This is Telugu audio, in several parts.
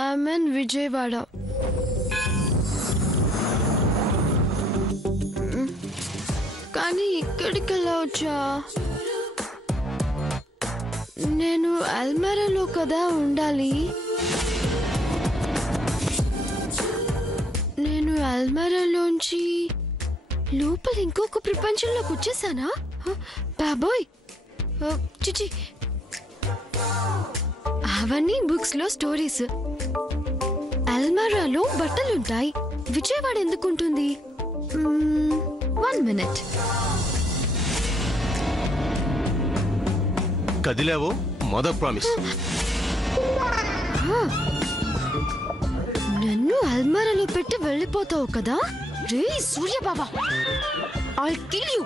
I'm in Vijayawada. కానీ ఇక్కడికి ఎలా వచ్చా? నేను అల్మారాలో కదా ఉండాలి. నేను అల్మారాలోంచి లోపల ఇంకొక ప్రపంచంలోకి వచ్చేసానా? బాబోయ్, చిచి, అవన్నీ బుక్స్ లో స్టోరీస్. అల్మారాలో బట్టలుంటాయి. విజయవాడ ఎందుకుంటుంది? 1 minute. కదిలేవో mother promise. నన్ను అల్మారాలో పెట్టి వెళ్ళిపోతావు కదా రే సూర్య బాబా, I'll kill you.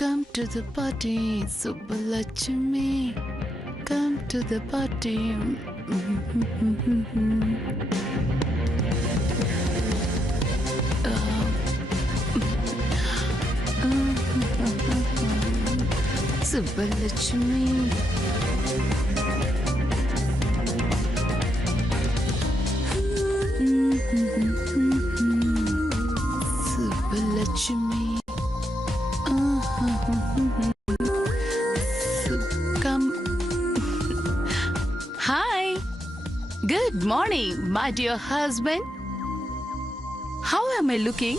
Come to the party, Subbalakshmi. Come to the party. Subbalakshmi. Subbalakshmi. Come. Hi. Good morning, my dear husband. How am I looking?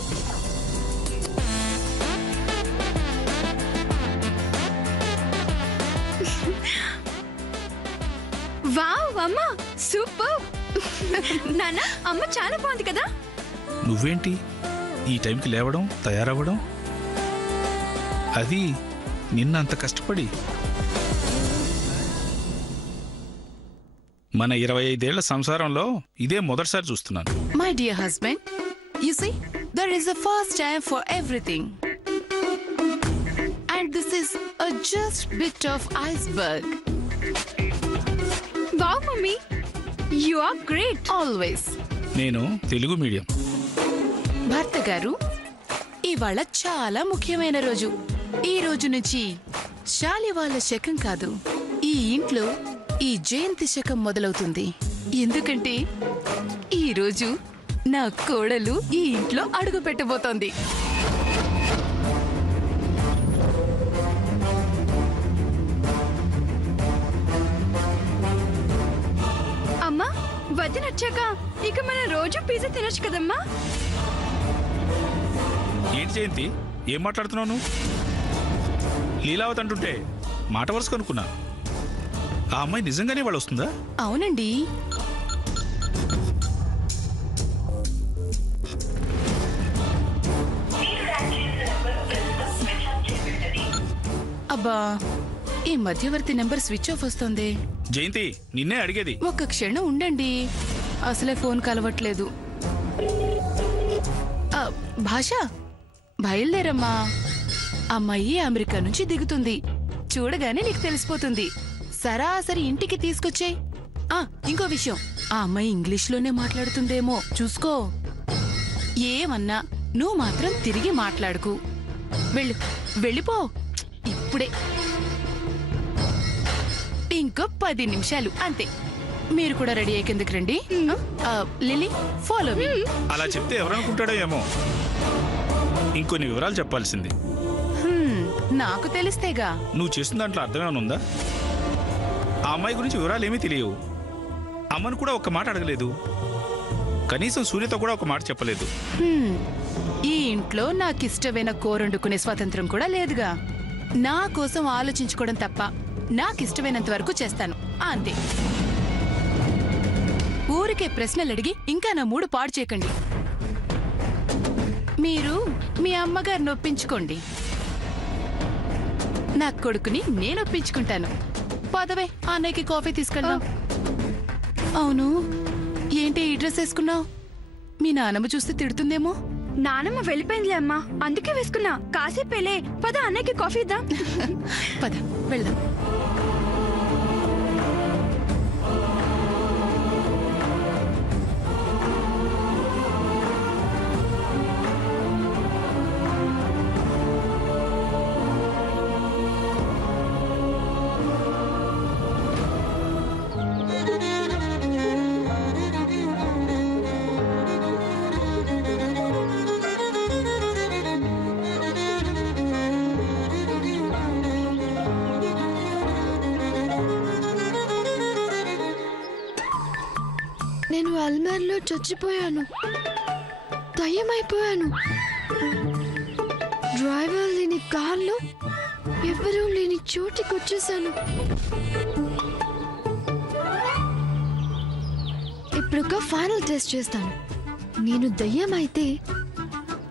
Wow అమ్మ, సూపర్. నాన్న, అమ్మ చాలా బాగుంది కదా. నువ్వేంటి ఈ టైంకి లేవడం, తయారవ్వడం? అది నిన్న అంత కష్టపడి మన 25 ఏళ్ల సంసారంలో ఇదే మొదటిసారి చూస్తున్నాను. My dear husband, you see, there is a first time for everything. And this is a just bit of iceberg. Wow mummy, you are great. Always. నేను తెలుగు మీడియం. భర్త గారు, ఇవాళ చాలా ముఖ్యమైన రోజు. ఈ రోజు నుంచి శాలివాళ్ళ శకం కాదు, ఈ ఇంట్లో ఈ జయంతి శకం మొదలవుతుంది. ఎందుకంటే ఈ రోజు నా కోడలు ఈ ఇంట్లో అడుగు పెట్టబోతోంది. అమ్మా, వదిన వచ్చాక ఇక మన రోజు పిజ్జా తినొచ్చు కదమ్మా. ఏంటి జయంతి, ఏం మాట్లాడుతున్నావు నువ్వు? లీలావతి అంటుంటే మాట వరుస కనుక్కున్నా. ఆ అమ్మాయి నిజంగానే వాళ్ళు వస్తుందా? అవునండి. అబ్బా, ఈ మధ్యవర్తి నెంబర్ స్విచ్ ఆఫ్ వస్తుంది. జయంతి, నిన్నే అడిగేది. ఒక్క క్షణం ఉండండి, అసలే ఫోన్ కలవట్లేదు. భాష, బయలుదేరమ్మా. అమ్మాయి అమెరికా నుంచి దిగుతుంది. చూడగానే నీకు తెలిసిపోతుంది. సరాసరి ఇంటికి తీసుకొచ్చేయ్. ఇంకో విషయం, ఆ అమ్మాయి ఇంగ్లీష్లోనే మాట్లాడుతుందేమో చూసుకో. ఏమన్నా నువ్వు మాత్రం తిరిగి మాట్లాడుకు. వెళ్ళిపో ఇప్పుడే. ఇంకో 10 నిమిషాలు అంతే. మీరు కూడా రెడీ అయ్యే కిందకి రండి. Lily, follow me. అలా చెప్తే ఎవరనుకుంటాడో ఏమో. ఇంకొన్ని వివరాలు చెప్పాల్సింది. నాకు తెలిస్తేగా. నువ్వు చేసిన దాంట్లో అర్థమేమైనా ఉందా? ఆ అమ్మాయి గురించి వివరాలు ఏమీ తెలియవు. అమ్మను కూడా ఒక్క మాట అడగలేదు. కనీసం సూర్యతో కూడా ఒక మాట చెప్పలేదు. ఈ ఇంట్లో నాకిష్టమైన కూరొండుకునే స్వాతంత్రం కూడా లేదుగా. నా కోసం ఆలోచించుకోవడం తప్ప నాకిష్టమైనంత వరకు చేస్తాను, అంతే. ఊరికే ప్రశ్నలు అడిగి ఇంకా నా మూడు పాడు చేయకండి. మీరు మీ అమ్మగారిని ఒప్పించుకోండి, నా కొడుకుని నేను ఒప్పించుకుంటాను. పదవే, అన్నయ్యకి కాఫీ తీసుకెళ్దాం. అవును, ఏంటి ఈ డ్రెస్ వేసుకున్నావు? మీ నానమ్మ చూస్తే తిడుతుందేమో. నానమ్మ వెళ్ళిపోయిందిలే అమ్మా, అందుకే వేసుకున్నా. కాసేపేలే, పద అన్నయ్యకి కాఫీ ఇద్దాం. పద వెళ్దాం. నేను అల్మార్లో చచ్చిపోయాను, దయ్యమైపోయాను. డ్రైవర్ లేని కార్లో ఎవరూ లేని చోటికి వచ్చేసాను. ఇప్పుడు ఒక ఫైనల్ టెస్ట్ చేస్తాను. నేను దయ్యమైతే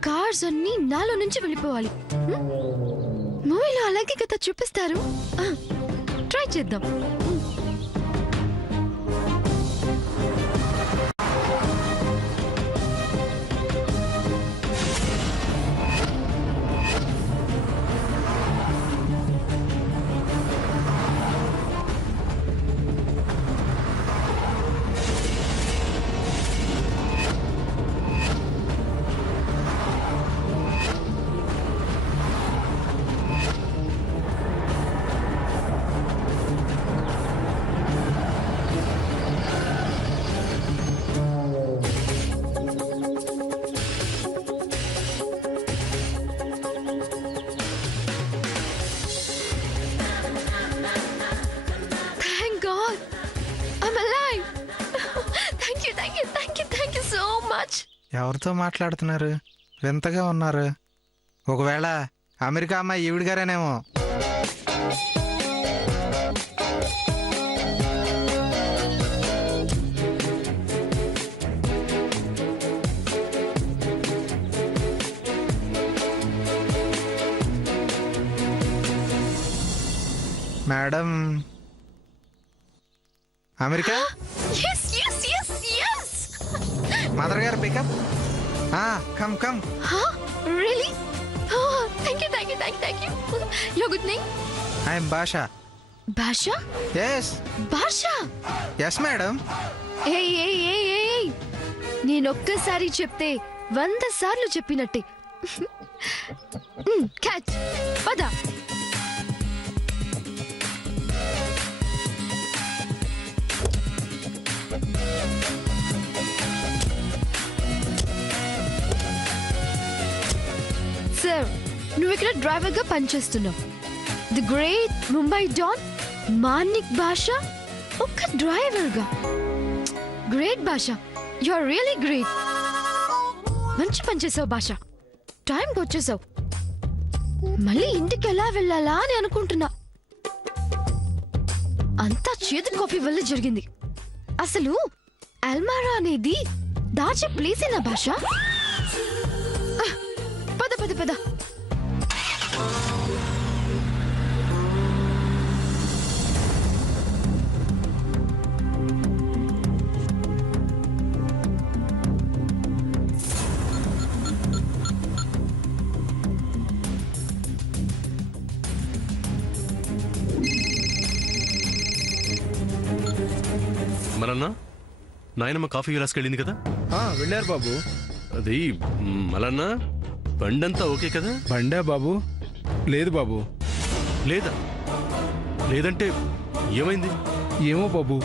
కార్స్ అన్ని నాలో నుంచి వెళ్ళిపోవాలి. మూవీలో అలాగే కదా చూపిస్తారు. ట్రై చేద్దాం. ఎవరితో మాట్లాడుతున్నారు? వింతగా ఉన్నారు. ఒకవేళ అమెరికా అమ్మాయి ఈవిడ గారేనేమో. మేడం, అమెరికా మదర్ గారు pickup. Come come. Really? Oh, thank you. Your good name? I am Basha. Basha? Yes. Basha? Yes, madam. Hey. నేను ఒక్కసారి చెప్తే 100 సార్లు చెప్పినట్టే. క్యాచ్. పద. సార్, నువ్వు ఇక్కడ డ్రైవర్ గా పనిచేస్తున్నావు. The great Mumbai don Manik Basha ఒక డ్రైవర్ గా. Great Basha, you are really great. మంచి పని చేసావు బాషా. టైంకి వచ్చేసావు. మళ్ళీ ఇంటికి ఎలా వెళ్ళాలా అని అనుకుంటున్నా. అంతా చేతి కాఫీ వల్ల జరిగింది. అసలు అల్మారా అనేది దాచే ప్లేసేనా బాషా? పద. మరన్నా నాయనమ్మ కాఫీ గ్లాస్కి వెళ్ళింది కదా? వెళ్ళారు బాబు. అది మలన్న బండంతా ఓకే కదా? బండా బాబు? లేదు బాబు. లేదంటే ఏమైంది? ఏమో బాబు,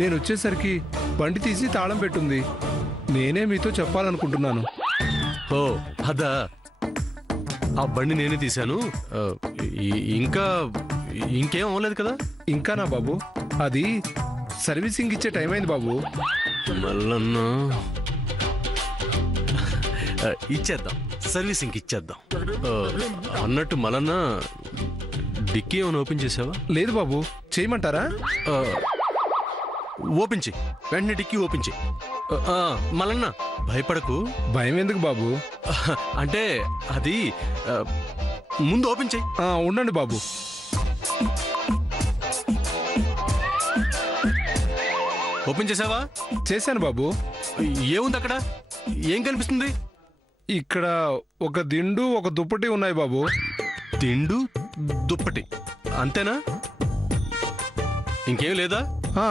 నేను వచ్చేసరికి బండి తీసి తాళం పెట్టుంది. నేనే మీతో చెప్పాలనుకుంటున్నాను. ఓ అదా, ఆ బండి నేనే తీశాను. ఇంకేం అవ్వలేదు కదా? ఇంకానా బాబు? అది సర్వీసింగ్ ఇచ్చే టైం అయింది బాబు. మల్లన్న ఇచ్చేద్దాం, సర్వీసింగ్ ఇచ్చేద్దాం. అన్నట్టు మలన్న డిక్కీ ఏమైనా ఓపెన్ చేసావా? లేదు బాబు. చేయమంటారా? ఓపెన్ చేయి, వెంటనే డిక్కీ ఓపెన్ చేయి. మలన్న భయపడకు. భయం ఎందుకు బాబు? అంటే అది ముందు ఓపెన్ చేయి. ఉండండి బాబు. ఓపెన్ చేసావా? చేశాను బాబు. ఏముంది అక్కడ? ఏం కనిపిస్తుంది? ఇక్కడ ఒక దిండు ఒక దుప్పటి ఉన్నాయి బాబు. దిండు దుప్పటి అంతేనా? ఇంకేం లేదా?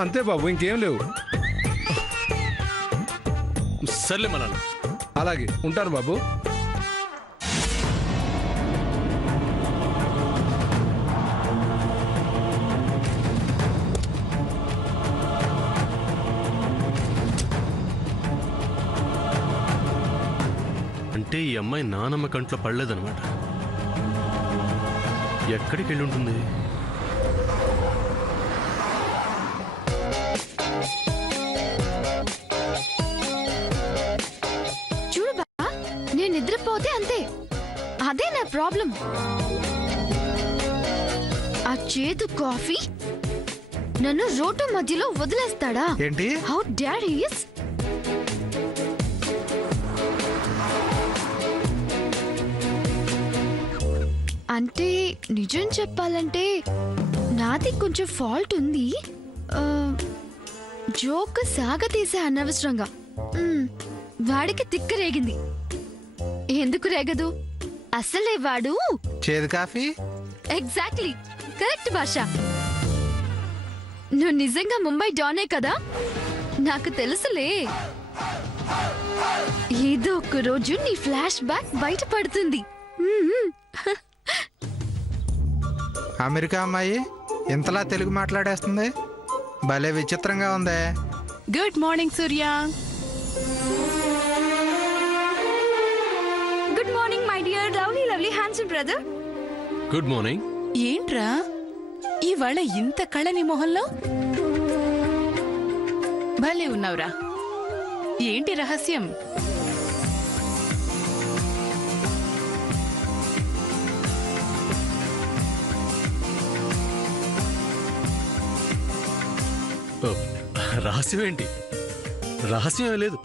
అంతే బాబు, ఇంకేం లేవు. సర్లే మలన్న. అలాగే ఉంటాను బాబు. అంటే ఈ అమ్మాయి నానమ్మ కంట్లో పడలేదన్నమాట. ఎక్కడికి వెళ్ళి ఉంటుంది? చూడు బా, నేను నిద్రపోతే అంతే. అదే నా ప్రాబ్లం. ఆ చేదు కాఫీ నన్ను రోడ్డు మధ్యలో వదిలేస్తాడా? ఏంటి? How dad he is. అంటే నిజం చెప్పాలంటే నాది కొంచెం ఫాల్ట్ ఉంది. జోక్ సాగతీసే అనవసరంగా. వాడికి తిక్క రేగింది. ఎందుకు రేగదు? అసలే వాడు చేదు కాఫీ. ఎగ్జాక్ట్లీ కరెక్ట్ భాష. నువ్వు నిజంగా ముంబై డానే కదా? నాకు తెలుసులే. ఏదో ఒక రోజు నీ ఫ్లాష్ బ్యాక్ బయటపడుతుంది. అమెరికా అమ్మాయి ఇంతలా తెలుగు మాట్లాడేస్తుంది. భలే విచిత్రంగా ఉందే. Good morning Surya. Good morning my dear lovely lovely handsome brother. Good morning. ఏంట్రా ఇవాళ ఇంత కళని మొహంలో? భలే ఉన్నావురా. ఏంటి రహస్యం? రహస్యం ఏంటి? రహస్యం లేదు.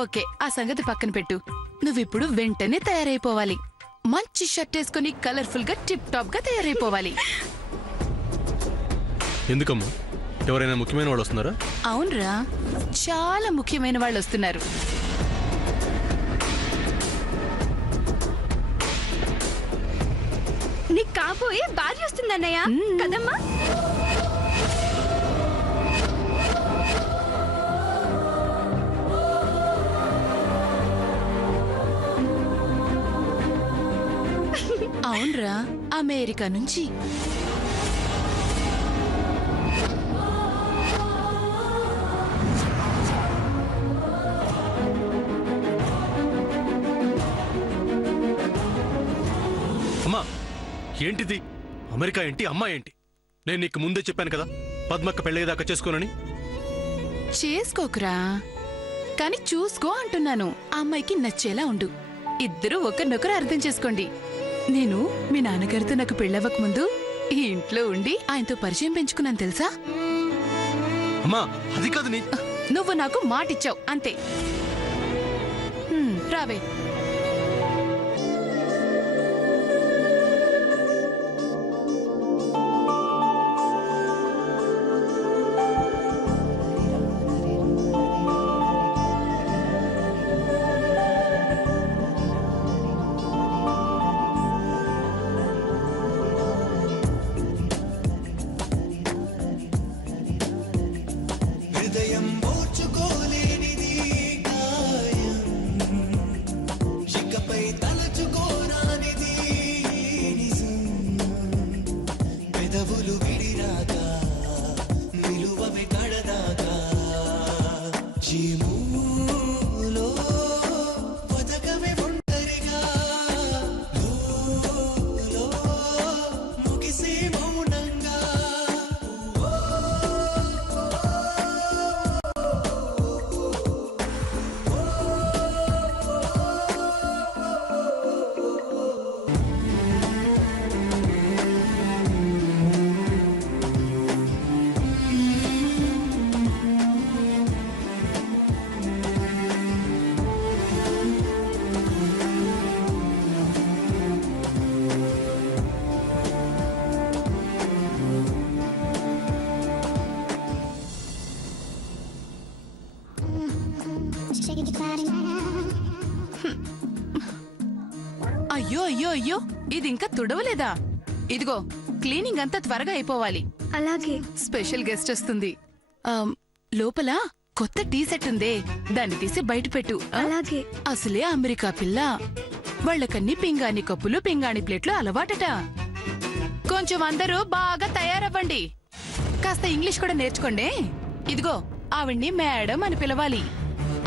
ఓకే, ఆ సంగతి పక్కన పెట్టు. నువ్విప్పుడు వెంటనే తయారైపోవాలి. మంచి షర్ట్ వేసుకుని కలర్ఫుల్ గా టిప్ టాప్ గా తయారైపోవాలి. ఎందుకమ్మా? ఎవరైనా ముఖ్యమైన వాళ్ళు వస్తున్నారా? అవునరా, చాలా ముఖ్యమైన వాళ్ళు వస్తున్నారు. నీకు కాబోయే భార్య వస్తుందన్నయ్య కదమ్మా. అవునరా, అమెరికా నుంచి. అమ్మా ఏంటిది? అమెరికా ఏంటి? అమ్మా ఏంటి? నేను నీకు ముందే చెప్పాను కదా పద్మక్క పెళ్ళేదాకా చేసుకోనని. చేసుకోకురా, కానీ చూసుకో అంటున్నాను. ఆ అమ్మాయికి నచ్చేలా ఉండు. ఇద్దరు ఒకరినొకరు అర్థం చేసుకోండి. నేను మీ నాన్నగారితో నాకు పెళ్ళవ్వక ముందు ఈ ఇంట్లో ఉండి ఆయనతో పరిచయం పెంచుకున్నాను తెలుసా? అమ్మా అది కాదు. నువ్వు నాకు మాటిచ్చావు అంతే. రావే. అయ్యో అయ్యో అయ్యో ఇది ఇంకా తుడవలేదా? ఇదిగో క్లీనింగ్ అంతా త్వరగా అయిపోవాలి. అలాగే. స్పెషల్ గెస్ట్ వస్తుంది. లోపల కొత్త టీ సెట్ ఉందే, దాన్ని తీసి బయట పెట్టు. అలాగే. అసలే అమెరికా పిల్ల, వాళ్ళకన్నీ పింగాణి కప్పులు పింగాణి ప్లేట్లు అలవాటట. కొంచెం అందరూ బాగా తయారవ్వండి. కాస్త ఇంగ్లీష్ కూడా నేర్చుకోండి. ఇదిగో ఆవిడ్ని మేడం అని పిలవాలి.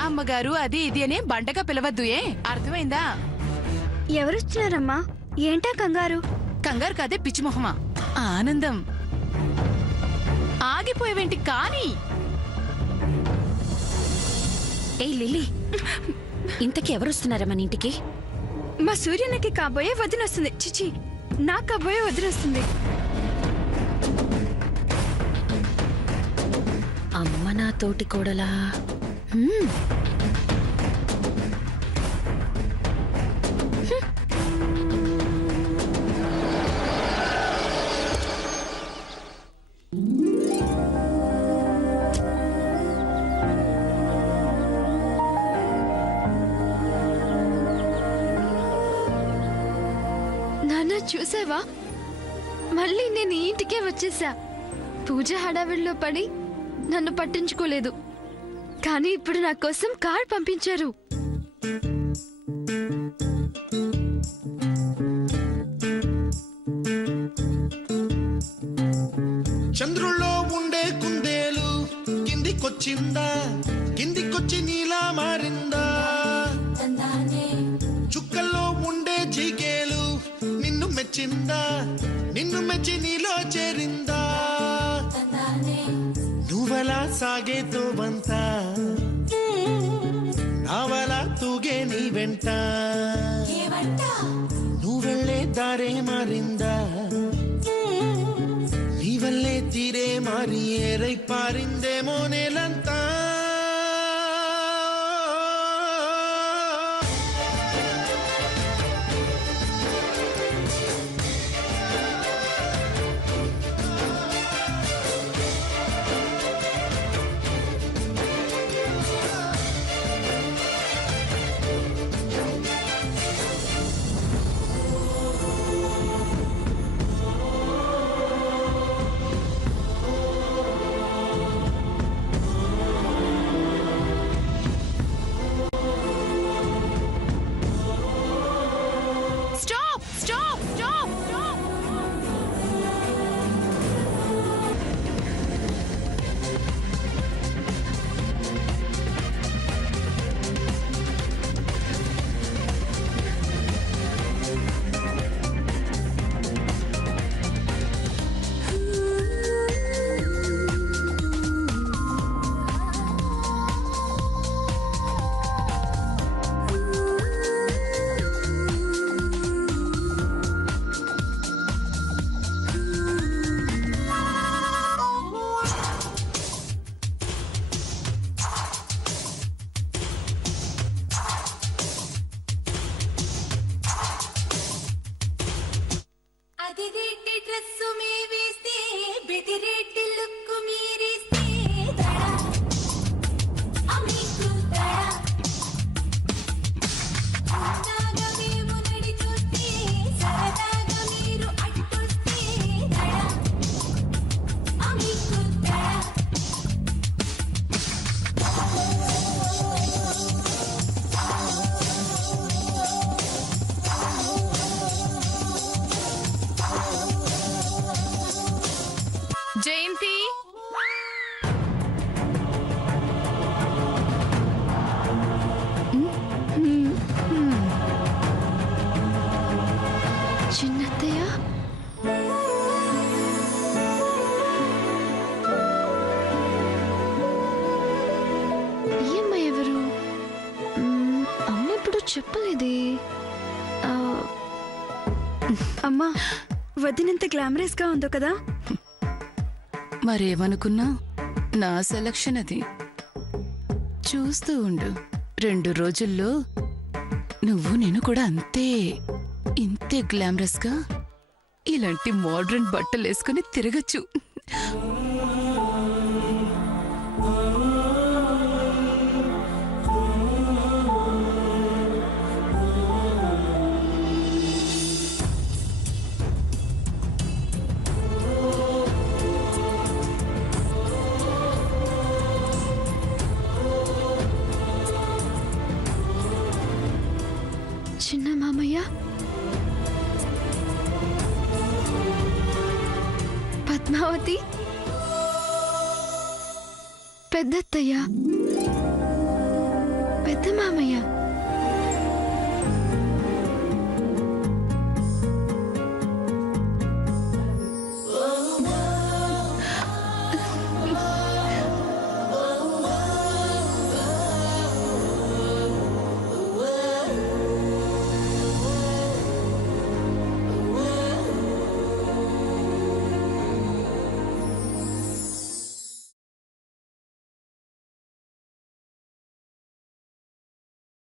అమ్మగారు అది ఇది అని బండగా పిలవద్దు. అర్థమైందా? ఎవరొచ్చినారమ్మా? ఏంటా కంగారు? కంగారు కాదే పిచ్చిమొహమా, ఆనందం. ఆగిపోయేవేంటి కానీ? ఏ లిల్లీ, ఇంతకీ ఎవరొస్తున్నారా మన ఇంటికి? మా సూర్యనకి కాబోయే వదినొస్తుంది. చిచి, నా కాబోయే వదినొస్తుంది. అమ్మ నా తోటి కోడలా? నాన్న చూసావా, మళ్ళీ నేను ఈ ఇంటికే వచ్చేసా. పూజ హడావిడిలో పడి నన్ను పట్టించుకోలేదు, కానీ ఇప్పుడు నా కోసం కార్డ్ పంపించారు. చంద్రుల్లో ఉండే కుందేలు కిందికొచ్చిందా, కిందికొచ్చి నీలా మారిందా? చుక్కల్లో ఉండే జీకేలు నిన్ను మెచ్చిందా, నిన్ను మెచ్చి నీలో చేరిందా? నువ్వలా సాగేతో వంత, నావలా తూగే నీ వెంట. నువ్వెళ్ళే దారే మారిందా, నీ వల్లే తీరే మారి ఏరై పారిందేమో నేలంతా. జయంతి, చిన్నత్తయ్య, ఏమ్మా ఎవరు? అమ్మ ఇప్పుడు చెప్పలేదే. అమ్మా, వదినంత గ్లామరస్ గా ఉందో కదా. మరేమనుకున్నా నా సెలక్షన్ అది. చూస్తూ ఉండు, 2 రోజుల్లో నువ్వు నేను కూడా అంతే, ఇంతే గ్లామరస్ గా ఇలాంటి మోడ్రన్ బట్టలు వేసుకుని తిరగచ్చు. మామయ్య, పద్మావతి, పెద్దత్తయ్య, పెద్ద మామయ్య.